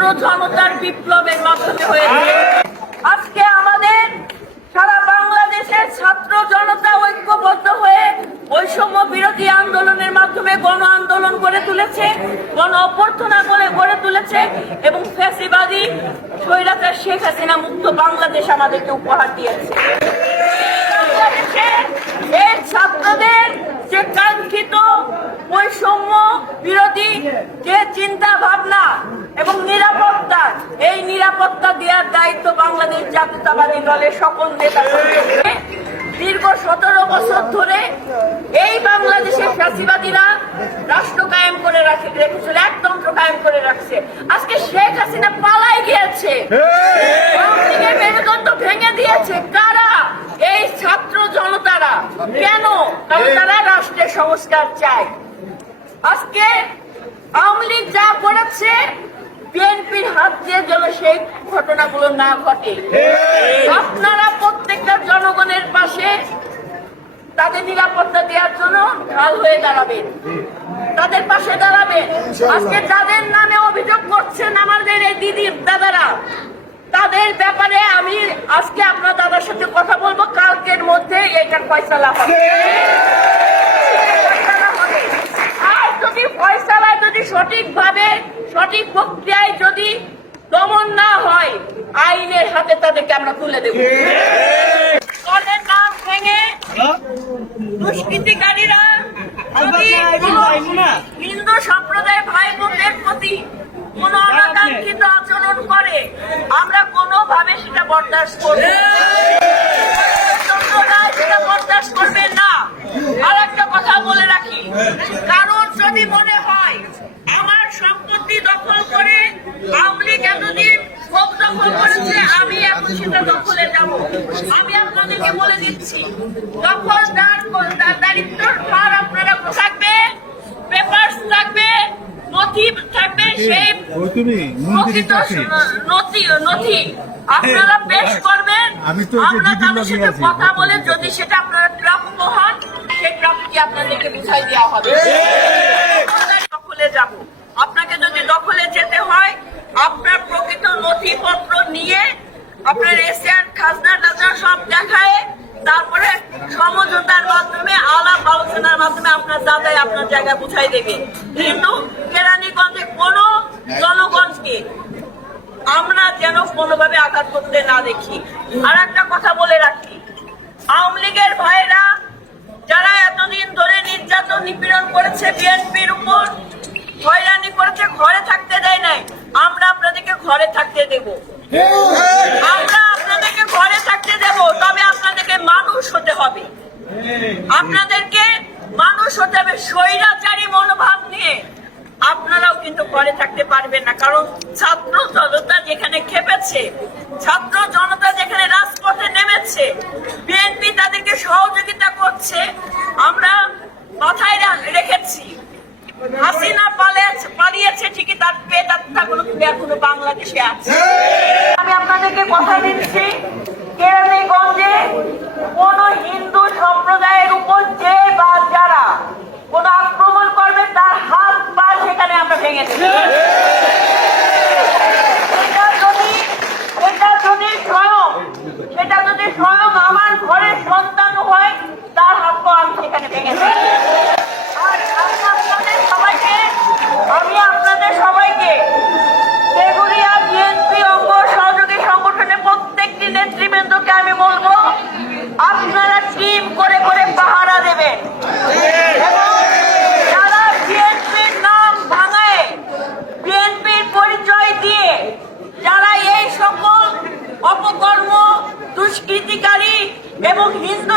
ছাত্র জনতার বিপ্লবের মাধ্যমে হয়েছে। আজকে আমাদের সারা বাংলাদেশের ছাত্র জনতা ঐক্যবদ্ধ হয়ে বৈষম্য বিরোধী আন্দোলনের মাধ্যমে গণ আন্দোলন গড়ে তুলেছে, গণ অভ্যর্থনা গড়ে তুলেছে এবং ফ্যাসিবাদী স্বৈরাচার শেখ হাসিনা মুক্ত বাংলাদেশ আমাদেরকে উপহার দিয়েছে। এই ছাত্রদের যে কাঙ্ক্ষিত বৈষম্য বিরোধী যে চিন্তা ভাবনা এবং নিরাপত্তা, এই নিরাপত্তা দেওয়ার দায়িত্ব বাংলাদেশ জাতীয়তাবাদী দলের সকল নেতা। দীর্ঘ 17 বছর ধরে এই বাংলাদেশের ফ্যাসিবাদীরা রাষ্ট্র কায়েম করে রেখেছিল, একতন্ত্র কায়েম করে রাখছে। আজকে শেখ হাসিনা পালায় গিয়েছে, মেরুদণ্ড ভেঙে দিয়েছে। কারা? এই ছাত্র জনতারা। কেন? কারণ তারা রাষ্ট্রের সংস্কার চায়। আজকে আওয়ামী লীগ যা করেছে, বিএনপির হাত দিয়ে যেন সেই ঘটনাগুলো না ঘটে। আপনারা প্রত্যেকটা জনগণের পাশে তাদের নিরাপত্তা দেওয়ার জন্য ঢাল হয়ে দাঁড়াবেন, তাদের পাশে দাঁড়াবেন। আজকে যাদের নামে অভিযোগ করছেন আমাদের এই দিদি দাদারা, তাদের ব্যাপারে আমি আজকে আপনার দাদার সাথে কথা বলবো। কালকের মধ্যে এটার ফয়সালা হবে। আর যদি ফয়সালা যদি সঠিকভাবে সঠিক প্রক্রিয়ায় যদি দমন না হয়, আইনের হাতে তাদেরকে আমরা তুলে দেব। দলের নাম ভেঙে দুষ্কৃতিকারীরা যদি হিন্দু সম্প্রদায়ের ভাই বোনদের প্রতি কোন অনাকাঙ্ক্ষিত আচরণ করে, আমরা কোনোভাবে সেটা বরদাস্ত করব সেটা বরদাস্ত করবে না। আর একটা কথা বলে রাখি, কারণ যদি মনে হয় আমার সম্পত্তি দখল করে আওয়ামী লীগ এতদিন ভোগ দখল করেছে, আমি এখন সেটা দখলে যাব, আমি আপনাদেরকে বলে দিচ্ছি, দখলদার দারিদ্র ভার আপনারা থাকবে, পেপারস থাকবে, নথি থাকবে, সেই নথি আপনারা পেশ করবেন। আমরা তাদের সাথে কথা বলে যদি সেটা আপনারা প্রাপ্য হন, সেই প্রাপ্তি আপনাদেরকে বুঝাই দেওয়া হবে। দখলে যাব, আপনাকে যদি দখলে যেতে হয়, আপনার প্রকৃত নথিপত্র নিয়ে আপনার এশিয়ান খাজনা টাজনা সব দেখায়, তারপরে সমঝোতার মাধ্যমে আলাপ আলোচনার মাধ্যমে আপনার দাদাই আপনার জায়গায় বুঝাই দেবে। কিন্তু কেরানীগঞ্জে কোন জনগণকে আমরা যেন কোনোভাবে আঘাত করতে না দেখি। আর একটা কথা বলে রাখি, আওয়ামী লীগের ভাইরা যারা এতদিন ধরে নির্যাতন নিপীড়ন করেছে, বিএনপির উপর হয়রানি করেছে, ঘরে থাকতে দেয় নাই, আমরা আপনাদেরকে ঘরে থাকতে দেব। আমরা আপনাদেরকে ঘরে থাকতে দেব, তবে আপনাদেরকে মানুষ হতে হবে। আপনাদেরকে মানুষ হতে হবে। স্বৈরাচারী মনোভাব নিয়ে আপনারাও কিন্তু ঘরে থাকতে পারবেন না। কারণ ছাত্র জনতা যেখানে খেপেছে, ছাত্র জনতা যেখানে রাজপথে নেমেছে, বিএনপি তাদেরকে সহযোগিতা করছে, আমরা মাথায় রেখেছি। হাসিনা পালিয়েছে ঠিকই, তার পেটাগুলো কিন্তু এখনো বাংলাদেশে আছে। আমি আপনাদেরকে কথা দিচ্ছি, কেরানীগঞ্জে কোন হিন্দু সম্প্রদায়ের উপর যে বা যারা কোন আক্রমণ করবে, তার হাত পা সেখানে আমরা ভেঙে দেব। সেটা যদি স্বয়ং আমার ঘরের সন্তান হয়, তার হাত পা আমি সেখানে ভেঙে দেব। আমি আপনাদের সবাইকে বেগুনিয়া বিএনপি অঙ্গ সহযোগী সংগঠনের প্রত্যেকটি নেতৃবৃন্দকে আমি বলবো, আপনারা টিম করে করে পাহারা দেবেন এবং যারা বিএনপির নাম ভাঙায়, বিএনপির পরিচয় দিয়ে যারা এই সকল অপকর্ম, দুষ্কৃতিকারী এবং হিন্দু